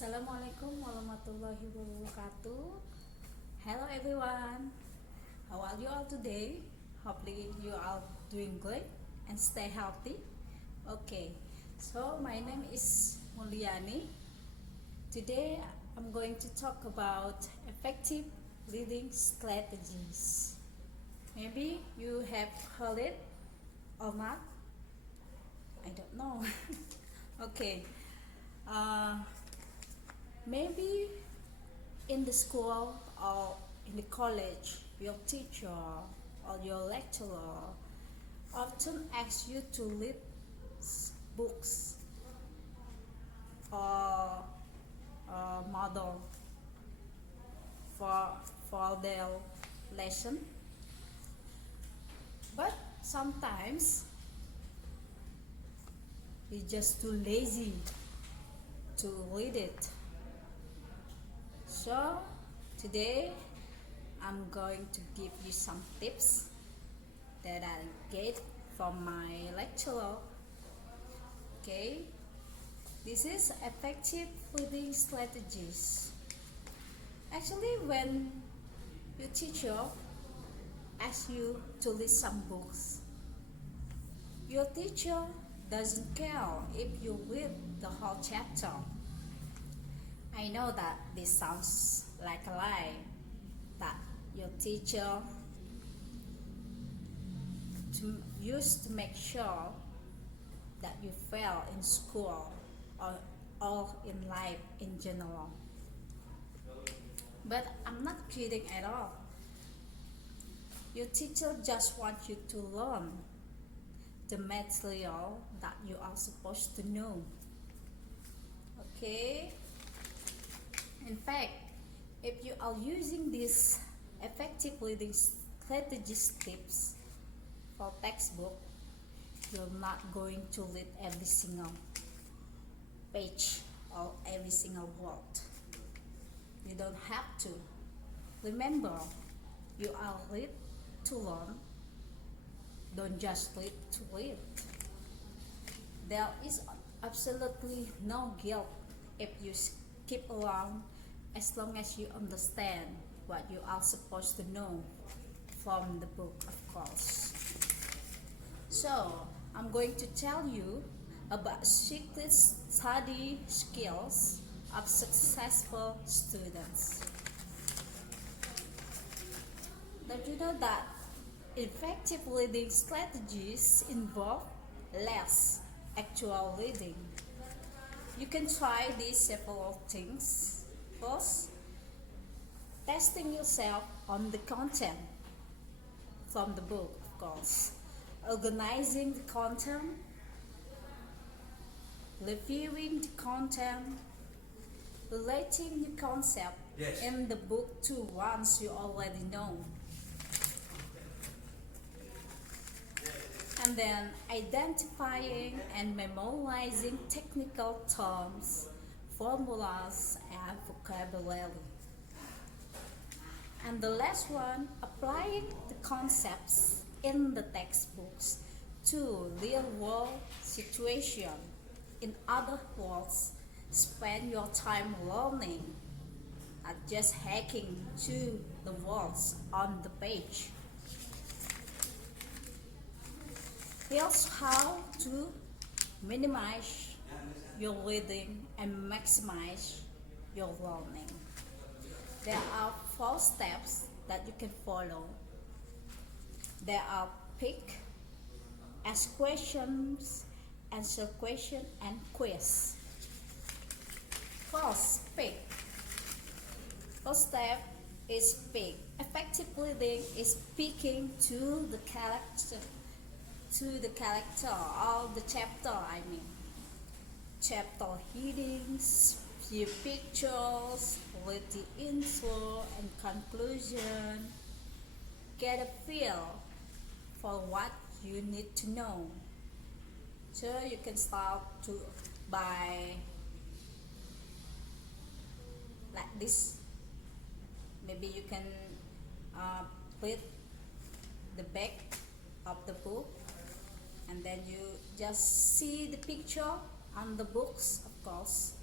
Assalamualaikum warahmatullahi wabarakatuh. Hello everyone. How are you all today? Hopefully you are doing good and stay healthy. Okay. So my name is Mulyani. Today I'm going to talk about effective reading strategies. Maybe you have heard it or not. I don't know. Okay. Uh, Maybe in the school or in the college, your teacher or your lecturer often asks you to read books or model for their lesson, but sometimes we just too lazy to read it. So today I'm going to give you some tips that I get from my lecturer. Okay, this is effective reading strategies. Actually, when your teacher asks you to read some books, your teacher doesn't care if you read the whole chapter. I know that this sounds like a lie, that your teacher used to make sure that you fail in school or in life in general. But I'm not kidding at all. Your teacher just wants you to learn the material that you are supposed to know. Okay? In fact, if you are using these effective reading strategies tips for textbook, you're not going to read every single page or every single word. You don't have to. Remember, you are read to learn. Don't just read to read. There is absolutely no guilt if you skip around, as long as you understand what you are supposed to know from the book, of course. So I'm going to tell you about secret study skills of successful students. Don't you know that effective reading strategies involve less actual reading? You can try these several things. First, testing yourself on the content from the book, of course. Organizing the content, reviewing the content, relating the concept in the book to ones you already know. And then identifying and memorizing technical terms, formulas, and vocabulary. And the last one, applying the concepts in the textbooks to real-world situation. In other words, spend your time learning, not just hacking to the words on the page. Here's how to minimize your reading and maximize your learning. There are 4 steps that you can follow. There are pick, ask questions, answer question, and quiz. First, pick. First step is pick. Effective reading is picking to the character of the chapter. Chapter headings, few pictures, read the intro and conclusion. Get a feel for what you need to know. So you can start by like this. Maybe you can read the back of the book, and then you just see the picture on the books, of course.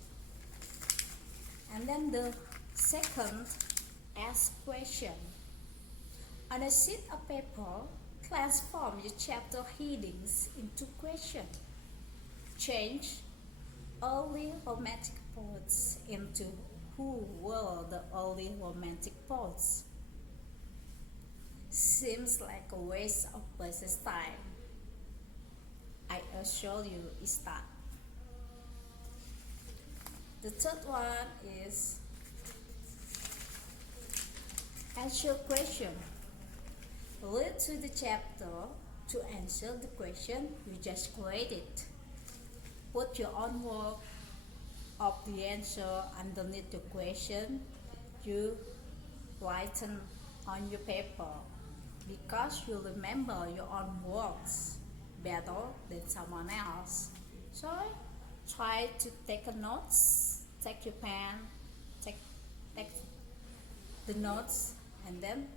And then the second, ask question. On a sheet of paper, transform your chapter headings into questions. Change early romantic poets into who were the early romantic poets. Seems like a waste of person's time. I assure you it's not. The third one is answer question. Read through the chapter to answer the question you just created. Put your own word of the answer underneath the question you written on your paper, because you remember your own words better than someone else. So try to take a notes, take your pen, take the notes, and then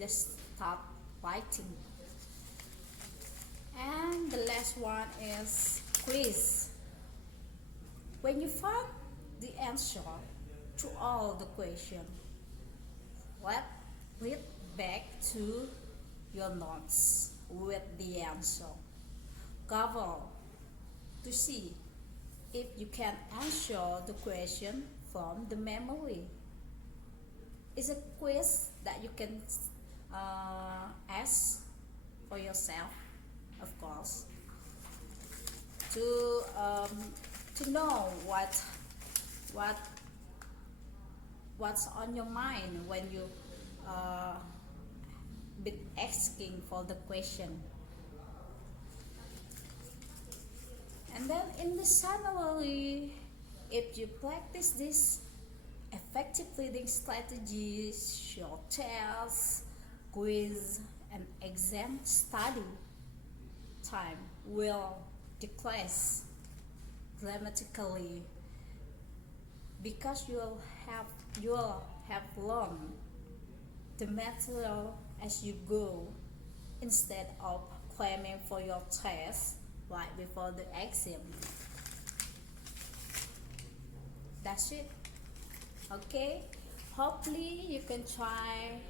just start writing. And the last one is quiz. When you find the answer to all the questions, read back to your notes with the answer. Cover to see if you can answer the question from the memory. It's a quiz that you can ask for yourself, of course, to know what's on your mind when you been asking for the question. And then in the summary, if you practice this effective reading strategies, your tests, quiz, and exam study time will decrease dramatically, because you'll have learned the material as you go, instead of cramming for your test right before the exam. That's it. Okay, hopefully you can try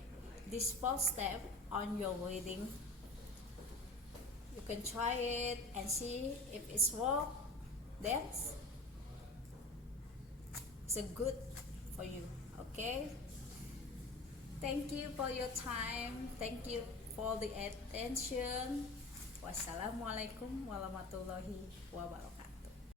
this first step on your reading. You can try it and see if it's work. That's a good for you. Okay, thank you for your time. Thank you for the attention. Wassalamualaikum warahmatullahi wabarakatuh.